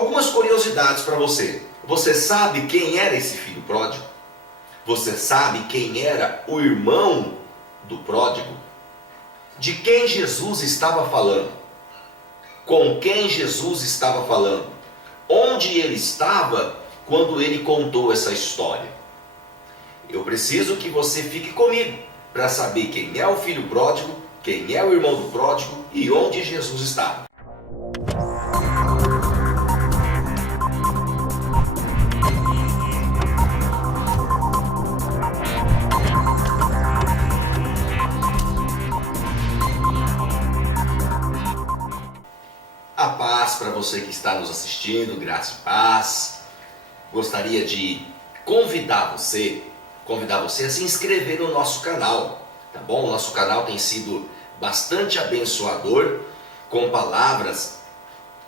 Algumas curiosidades para você. Você sabe quem era esse filho pródigo? Você sabe quem era o irmão do pródigo? De quem Jesus estava falando? Com quem Jesus estava falando? Onde ele estava quando ele contou essa história? Eu preciso que você fique comigo para saber quem é o filho pródigo, quem é o irmão do pródigo e onde Jesus estava. A paz para você que está nos assistindo, graça e paz. Gostaria de convidar você a se inscrever no nosso canal, tá bom? O nosso canal tem sido bastante abençoador, com palavras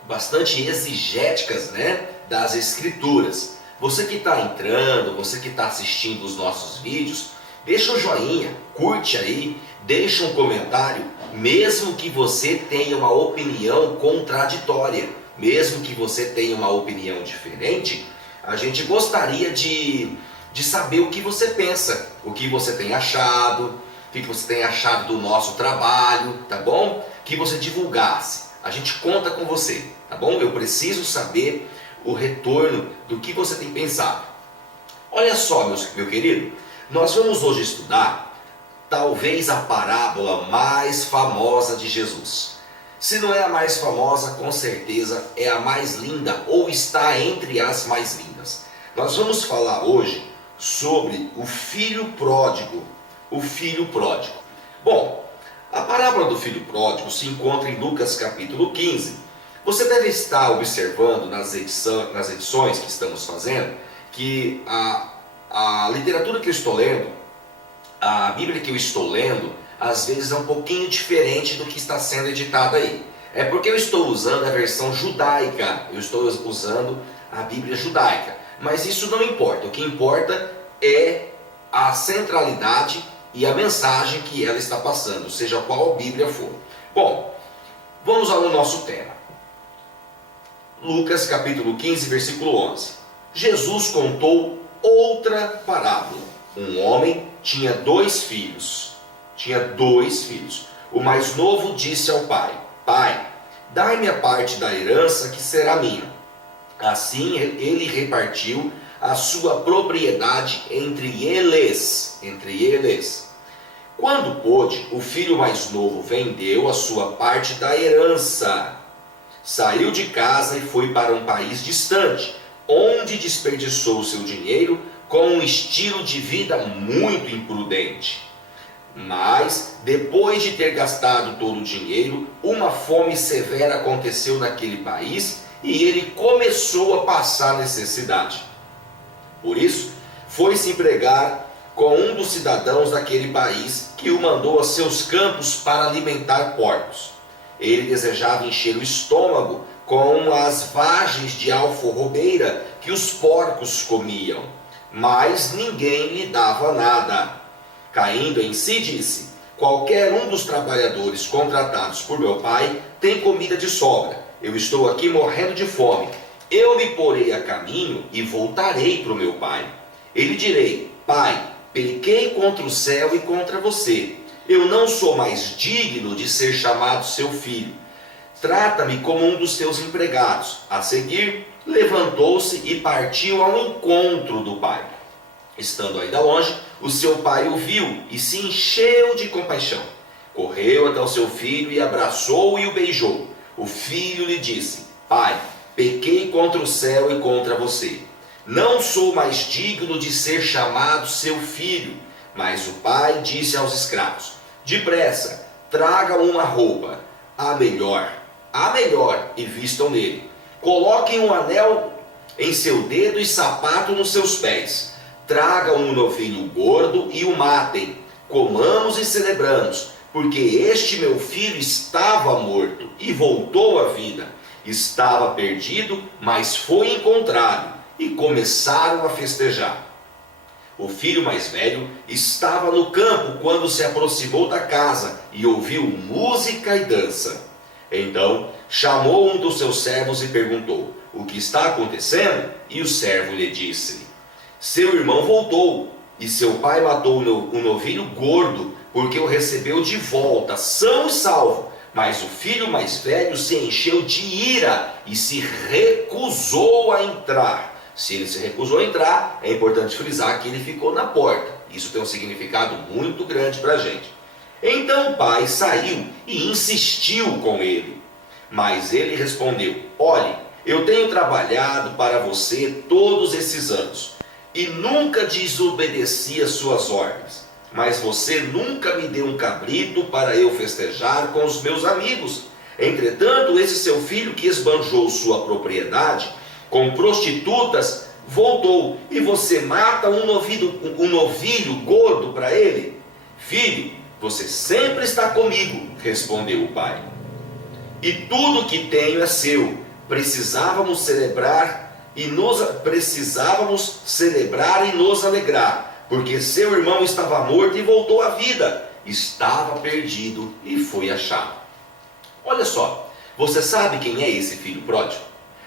bastante exegéticas, né, das Escrituras. Você que está entrando, você que está assistindo os nossos vídeos, deixa um joinha, curte aí, deixa um comentário, mesmo que você tenha uma opinião contraditória, mesmo que você tenha uma opinião diferente, a gente gostaria de saber o que você pensa, o que você tem achado, o que você tem achado do nosso trabalho, tá bom? Que você divulgasse. A gente conta com você, tá bom? Eu preciso saber o retorno do que você tem pensado. Olha só, meu querido, nós vamos hoje estudar talvez a parábola mais famosa de Jesus. Se não é a mais famosa, com certeza é a mais linda ou está entre as mais lindas. Nós vamos falar hoje sobre o filho pródigo. O filho pródigo. Bom, a parábola do filho pródigo se encontra em Lucas capítulo 15. Você deve estar observando nas edições que estamos fazendo que a literatura que eu estou lendo, a Bíblia que eu estou lendo, às vezes é um pouquinho diferente do que está sendo editado aí. É porque eu estou usando a versão judaica, eu estou usando a Bíblia judaica. Mas isso não importa, o que importa é a centralidade e a mensagem que ela está passando, seja qual Bíblia for. Bom, vamos ao nosso tema. Lucas capítulo 15, versículo 11. Jesus contou outra parábola. Um homem tinha dois filhos. O mais novo disse ao pai: Pai, dai-me a parte da herança que será minha. Assim ele repartiu a sua propriedade entre eles. Quando pôde, o filho mais novo vendeu a sua parte da herança. Saiu de casa e foi para um país distante, onde desperdiçou seu dinheiro com um estilo de vida muito imprudente. Mas, depois de ter gastado todo o dinheiro, uma fome severa aconteceu naquele país e ele começou a passar necessidade. Por isso, foi se empregar com um dos cidadãos daquele país, que o mandou a seus campos para alimentar porcos. Ele desejava encher o estômago com as vagens de alforrobeira que os porcos comiam, mas ninguém lhe dava nada. Caindo em si, disse: qualquer um dos trabalhadores contratados por meu pai tem comida de sobra. Eu estou aqui morrendo de fome. Eu me porei a caminho e voltarei para o meu pai. Ele direi: Pai, pequei contra o céu e contra você. Eu não sou mais digno de ser chamado seu filho. Trata-me como um dos teus empregados. A seguir, levantou-se e partiu ao encontro do pai. Estando ainda longe, o seu pai o viu e se encheu de compaixão. Correu até o seu filho e abraçou-o e o beijou. O filho lhe disse: Pai, pequei contra o céu e contra você. Não sou mais digno de ser chamado seu filho. Mas o pai disse aos escravos: depressa, tragam uma roupa, a melhor, e vistam nele. Coloquem um anel em seu dedo e sapato nos seus pés. Tragam um novilho gordo e o matem. Comamos e celebramos, porque este meu filho estava morto e voltou à vida. Estava perdido, mas foi encontrado. E começaram a festejar. O filho mais velho estava no campo quando se aproximou da casa e ouviu música e dança. Então chamou um dos seus servos e perguntou: o que está acontecendo? E o servo lhe disse: seu irmão voltou, e seu pai matou o novilho gordo, porque o recebeu de volta, são e salvo. Mas o filho mais velho se encheu de ira e se recusou a entrar. Se ele se recusou a entrar, é importante frisar que ele ficou na porta. Isso tem um significado muito grande para a gente. Então o pai saiu e insistiu com ele. Mas ele respondeu: olhe, eu tenho trabalhado para você todos esses anos e nunca desobedeci às suas ordens. Mas você nunca me deu um cabrito para eu festejar com os meus amigos. Entretanto, esse seu filho que esbanjou sua propriedade com prostitutas voltou, e você mata um novilho gordo para ele? Filho, você sempre está comigo, respondeu o pai, e tudo que tenho é seu. Precisávamos celebrar e nos alegrar, porque seu irmão estava morto e voltou à vida, estava perdido e foi achado. Olha só, você sabe quem é esse filho pródigo?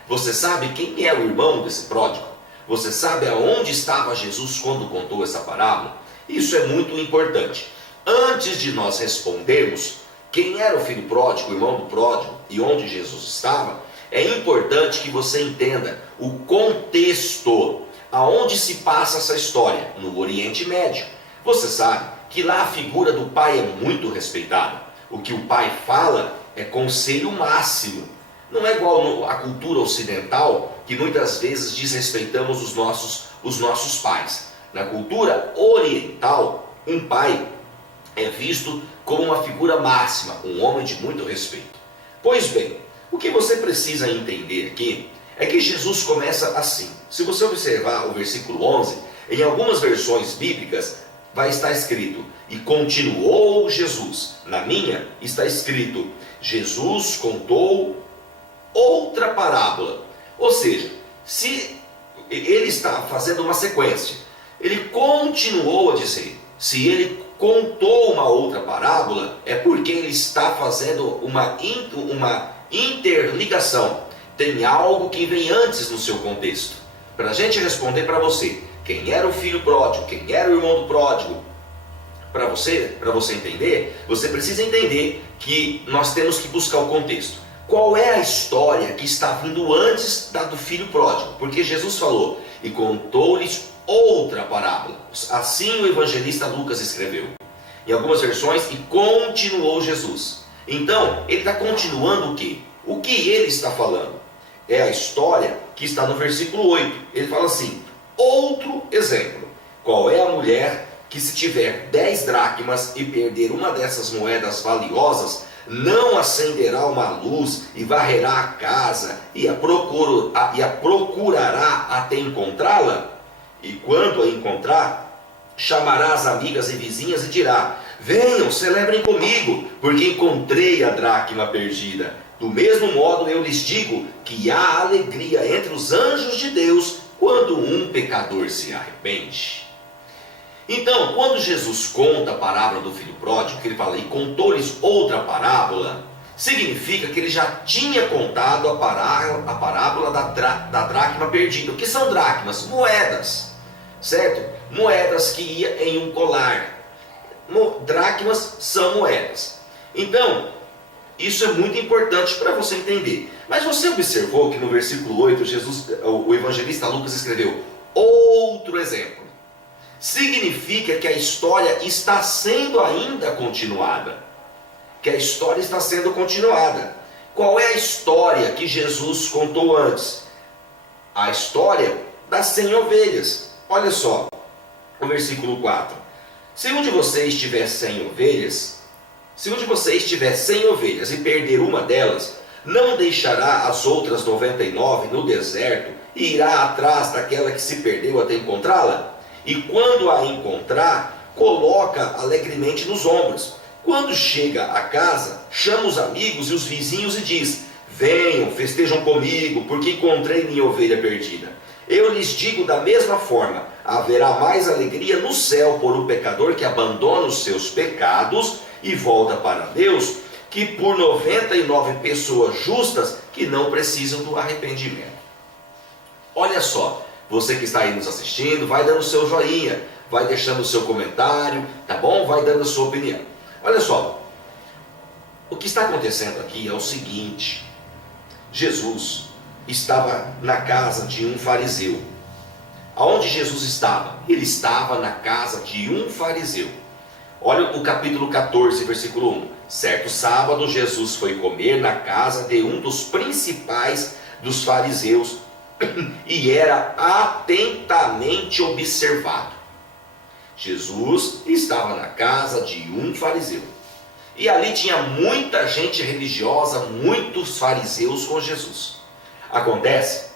Você sabe quem é o irmão desse pródigo? Você sabe aonde estava Jesus quando contou essa parábola? Isso é muito importante. Antes de nós respondermos quem era o filho pródigo, o irmão do pródigo, e onde Jesus estava, é importante que você entenda o contexto, aonde se passa essa história, no Oriente Médio. Você sabe que lá a figura do pai é muito respeitada. O que o pai fala é conselho máximo. Não é igual à cultura ocidental, que muitas vezes desrespeitamos os nossos pais. Na cultura oriental, um pai é visto como uma figura máxima, um homem de muito respeito. Pois bem, o que você precisa entender aqui é que Jesus começa assim. Se você observar o versículo 11, em algumas versões bíblicas vai estar escrito: e continuou Jesus. Na minha está escrito: Jesus contou outra parábola. Ou seja, se ele está fazendo uma sequência, ele continuou a dizer. Se ele contou uma outra parábola, é porque ele está fazendo uma interligação. Tem algo que vem antes no seu contexto. Para a gente responder para você, quem era o filho pródigo, quem era o irmão do pródigo, para você entender, você precisa entender que nós temos que buscar o contexto. Qual é a história que está vindo antes da do filho pródigo? Porque Jesus falou: e contou-lhes outra parábola. Assim o evangelista Lucas escreveu. Em algumas versões, e continuou Jesus. Então, ele está continuando o quê? O que ele está falando? É a história que está no versículo 8. Ele fala assim: outro exemplo. Qual é a mulher que, se tiver 10 dracmas e perder uma dessas moedas valiosas, não acenderá uma luz e varrerá a casa e a procurará até encontrá-la? E quando a encontrar, chamará as amigas e vizinhas e dirá: venham, celebrem comigo, porque encontrei a dracma perdida. Do mesmo modo eu lhes digo que há alegria entre os anjos de Deus quando um pecador se arrepende. Então, quando Jesus conta a parábola do filho pródigo, que ele fala: e contou-lhes outra parábola, significa que ele já tinha contado a parábola da dracma perdida. O que são dracmas? Moedas, certo? Moedas que iam em um colar. Dracmas são moedas. Então, isso é muito importante para você entender. Mas você observou que no versículo 8, o evangelista Lucas escreveu outro exemplo. Significa que a história está sendo ainda continuada. Que a história está sendo continuada. Qual é a história que Jesus contou antes? A história das 100 ovelhas. Olha só, o versículo 4. Se um de vocês tiver 100 ovelhas, e perder uma delas, não deixará as outras 99 no deserto e irá atrás daquela que se perdeu até encontrá-la? E quando a encontrar, coloca alegremente nos ombros. Quando chega a casa, chama os amigos e os vizinhos e diz: venham, festejam comigo, porque encontrei minha ovelha perdida. Eu lhes digo da mesma forma, haverá mais alegria no céu por um pecador que abandona os seus pecados e volta para Deus, que por 99 pessoas justas que não precisam do arrependimento. Olha só, você que está aí nos assistindo, vai dando o seu joinha, vai deixando o seu comentário, tá bom? Vai dando a sua opinião. Olha só, o que está acontecendo aqui é o seguinte: Jesus estava na casa de um fariseu. Aonde Jesus estava? Ele estava na casa de um fariseu. Olha o capítulo 14, versículo 1. Certo sábado, Jesus foi comer na casa de um dos principais dos fariseus e era atentamente observado. Jesus estava na casa de um fariseu. E ali tinha muita gente religiosa, muitos fariseus com Jesus. Acontece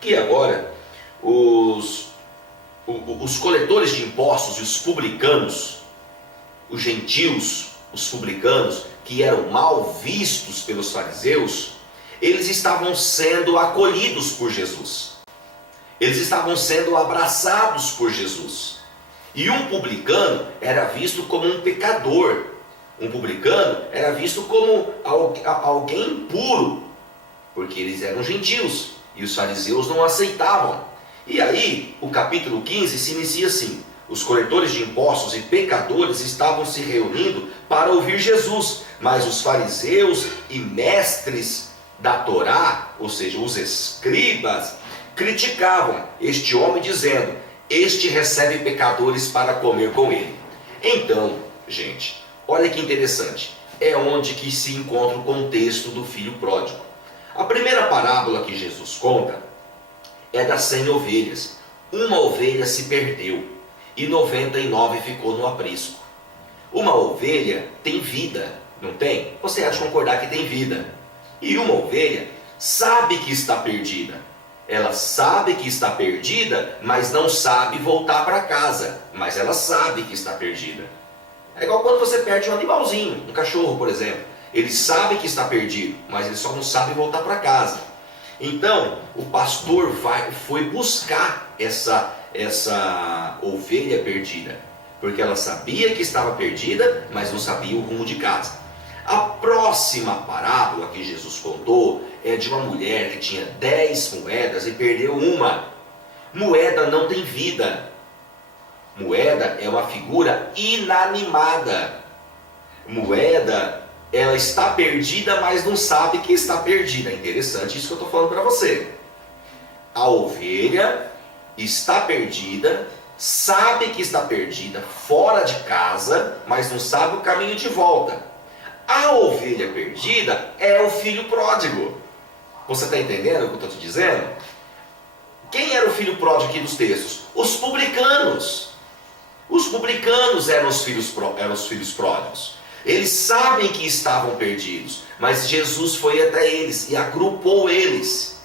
que agora os coletores de impostos e os publicanos, os gentios, os publicanos, que eram mal vistos pelos fariseus, eles estavam sendo acolhidos por Jesus. Eles estavam sendo abraçados por Jesus. E um publicano era visto como um pecador. Um publicano era visto como alguém impuro, porque eles eram gentios e os fariseus não aceitavam. E aí, o capítulo 15 se inicia assim: os coletores de impostos e pecadores estavam se reunindo para ouvir Jesus, mas os fariseus e mestres da Torá, ou seja, os escribas, criticavam este homem, dizendo: este recebe pecadores para comer com ele. Então, gente, olha que interessante, é onde que se encontra o contexto do filho pródigo. A primeira parábola que Jesus conta é das 100 ovelhas. Uma ovelha se perdeu e 99 ficou no aprisco. Uma ovelha tem vida, não tem? Você há de concordar que tem vida. E uma ovelha sabe que está perdida. Ela sabe que está perdida, mas não sabe voltar para casa. Mas ela sabe que está perdida. É igual quando você perde um animalzinho, um cachorro, por exemplo. Ele sabe que está perdido, mas ele só não sabe voltar para casa. Então, o pastor foi buscar essa ovelha perdida, porque ela sabia que estava perdida, mas não sabia o rumo de casa. A próxima parábola que Jesus contou é de uma mulher que tinha 10 moedas e perdeu uma. Moeda não tem vida. Moeda é uma figura inanimada. Moeda, ela está perdida, mas não sabe que está perdida. É interessante isso que eu estou falando para você. A ovelha está perdida, sabe que está perdida, fora de casa, mas não sabe o caminho de volta. A ovelha perdida é o filho pródigo. Você está entendendo o que eu estou te dizendo? Quem era o filho pródigo aqui dos textos? Os publicanos. Os publicanos eram os filhos pródigos. Eles sabem que estavam perdidos, mas Jesus foi até eles e agrupou eles.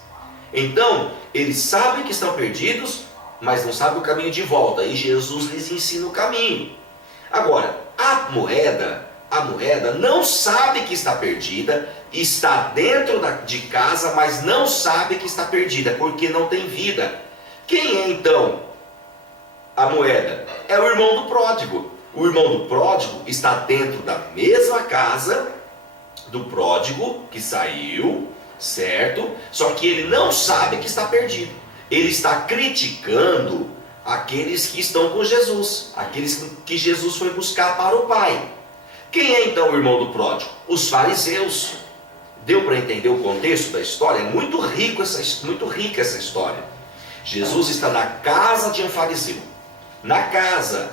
Então, eles sabem que estão perdidos, mas não sabem o caminho de volta, e Jesus lhes ensina o caminho. Agora, a moeda não sabe que está perdida, está dentro de casa, mas não sabe que está perdida, porque não tem vida. Quem é então a moeda? É o irmão do pródigo. O irmão do pródigo está dentro da mesma casa do pródigo que saiu, certo? Só que ele não sabe que está perdido. Ele está criticando aqueles que estão com Jesus, aqueles que Jesus foi buscar para o Pai. Quem é então o irmão do pródigo? Os fariseus. Deu para entender o contexto da história? É muito rica essa história. Jesus está na casa de um fariseu. Na casa.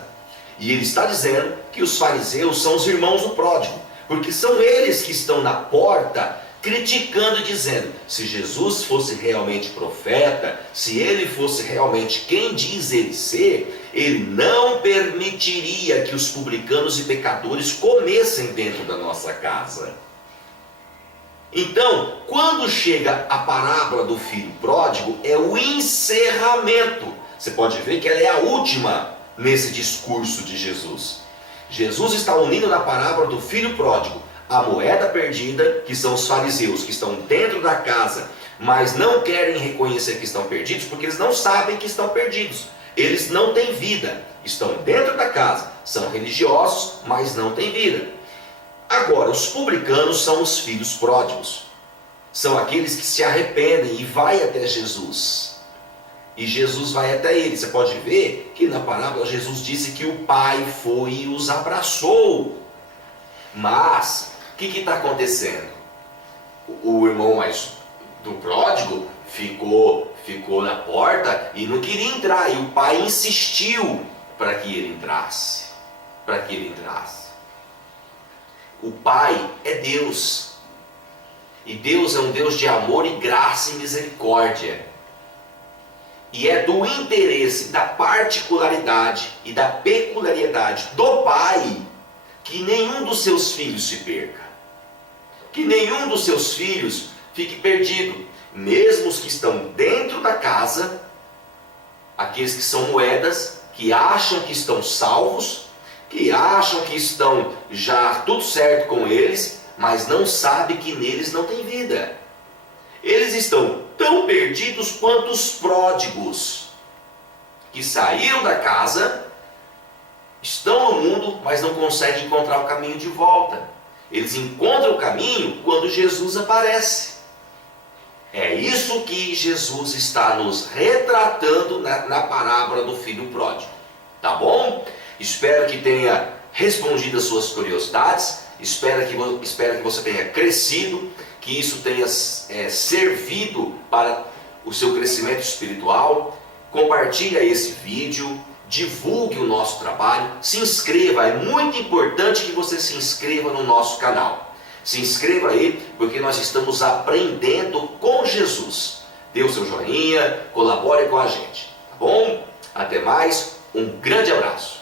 E ele está dizendo que os fariseus são os irmãos do pródigo, porque são eles que estão na porta criticando e dizendo: se Jesus fosse realmente profeta, se ele fosse realmente quem diz ele ser, ele não permitiria que os publicanos e pecadores comessem dentro da nossa casa. Então, quando chega a parábola do filho pródigo, é o encerramento. Você pode ver que ela é a última nesse discurso de Jesus. Jesus está unindo na parábola do filho pródigo a moeda perdida, que são os fariseus, que estão dentro da casa, mas não querem reconhecer que estão perdidos, porque eles não sabem que estão perdidos. Eles não têm vida, estão dentro da casa, são religiosos, mas não têm vida. Agora, os publicanos são os filhos pródigos. São aqueles que se arrependem e vai até Jesus. e Jesus vai até ele. Você pode ver que na parábola Jesus disse que o pai foi e os abraçou. Mas, o que está acontecendo? O irmão mais do pródigo ficou na porta e não queria entrar. E o pai insistiu para que ele entrasse. O pai é Deus. E Deus é um Deus de amor e graça e misericórdia. E é do interesse, da particularidade e da peculiaridade do pai que nenhum dos seus filhos se perca. Que nenhum dos seus filhos fique perdido. Mesmo os que estão dentro da casa, aqueles que são moedas, que acham que estão salvos, que acham que estão já tudo certo com eles, mas não sabem que neles não tem vida. Eles estão tão perdidos quanto os pródigos, que saíram da casa, estão no mundo, mas não conseguem encontrar o caminho de volta. Eles encontram o caminho quando Jesus aparece. É isso que Jesus está nos retratando na parábola do filho pródigo. Tá bom? Espero que tenha respondido as suas curiosidades. Espero que você tenha crescido, que isso tenha servido para o seu crescimento espiritual. Compartilhe esse vídeo, divulgue o nosso trabalho, se inscreva. É muito importante que você se inscreva no nosso canal. Se inscreva aí, porque nós estamos aprendendo com Jesus. Dê o seu joinha, colabore com a gente, tá bom? Até mais, um grande abraço.